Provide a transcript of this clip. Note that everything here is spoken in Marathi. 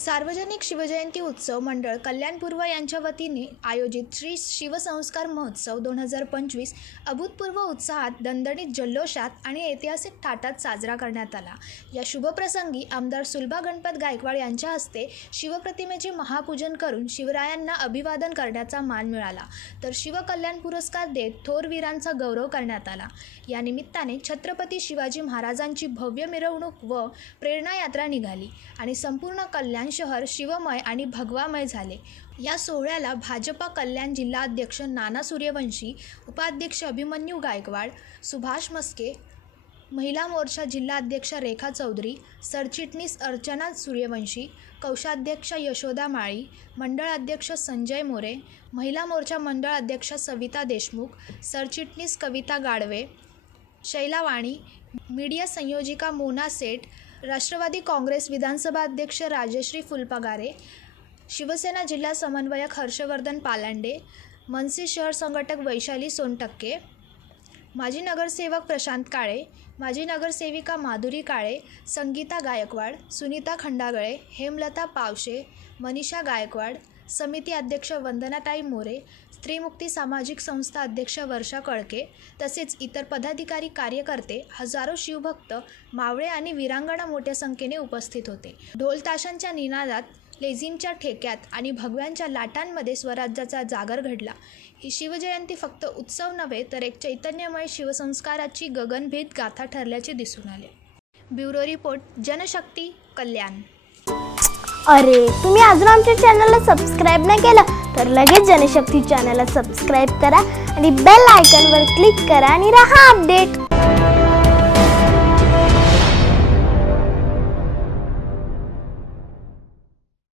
सार्वजनिक शिवजयंती उत्सव मंडळ कल्याणपूर्व यांच्या वतीने आयोजित श्री शिवसंस्कार महोत्सव दोन हजार पंचवीस अभूतपूर्व उत्साहात दणदणीत जल्लोषात आणि ऐतिहासिक थाटात साजरा करण्यात आला. या शुभप्रसंगी आमदार सुलभा गणपत गायकवाड यांच्या हस्ते शिवप्रतिमेचे महापूजन करून शिवरायांना अभिवादन करण्याचा मान मिळाला. तर शिवकल्याण पुरस्कार देत थोरवीरांचा गौरव करण्यात आला. या निमित्ताने छत्रपती शिवाजी महाराजांची भव्य मिरवणूक व प्रेरणा यात्रा निघाली आणि संपूर्ण कल्याण शहर शिवमय आणि भगवामय झाले. या सोहळ्याला भाजपा कल्याण जिल्हाध्यक्ष नाना सूर्यवंशी उपाध्यक्ष अभिमन्यू गायकवाड सुभाष मस्के महिला मोर्चा जिल्हाध्यक्ष रेखा चौधरी सरचिटणीस अर्चना सूर्यवंशी कौशाध्यक्ष यशोदा माळी मंडळ अध्यक्ष संजय मोरे महिला मोर्चा मंडळ अध्यक्ष सविता देशमुख सरचिटणीस कविता गाडवे शैला वाणी मीडिया संयोजिका मोना सेठ राष्ट्रवादी काँग्रेस विधानसभा अध्यक्ष राजश्री फुलपगारे शिवसेना जिल्हा समन्वयक हर्षवर्धन पालांडे मनसे शहर संघटक वैशाली सोनटक्के माजी नगरसेवक प्रशांत काळे माजी नगरसेविका माधुरी काळे संगीता गायकवाड सुनीता खंडागळे हेमलता पावशे मनीषा गायकवाड समिती अध्यक्ष वंदनाताई मोरे स्त्रीमुक्ती सामाजिक संस्था अध्यक्ष वर्षा कळके तसेच इतर पदाधिकारी कार्यकर्ते हजारो शिवभक्त मावळे आणि विरांगणा मोठ्या संख्येने उपस्थित होते. ढोल ताशांच्या निनादात लेझिमच्या ठेक्यात आणि भगव्यांच्या लाटांमध्ये स्वराज्याचा जागर घडला. ही शिवजयंती फक्त उत्सव नव्हे तर एक चैतन्यमय शिवसंस्काराची गगनभेद गाथा ठरल्याचे दिसून आले. Bureau report Janshakti Kalyan. अरे तुम्ही अजून आमच्या चॅनलला सबस्क्राईब नाही केलं? तर लगेच जनशक्ती चॅनलला सबस्क्राईब करा आणि बेल आयकॉनवर क्लिक करा आणि राहा अपडेट.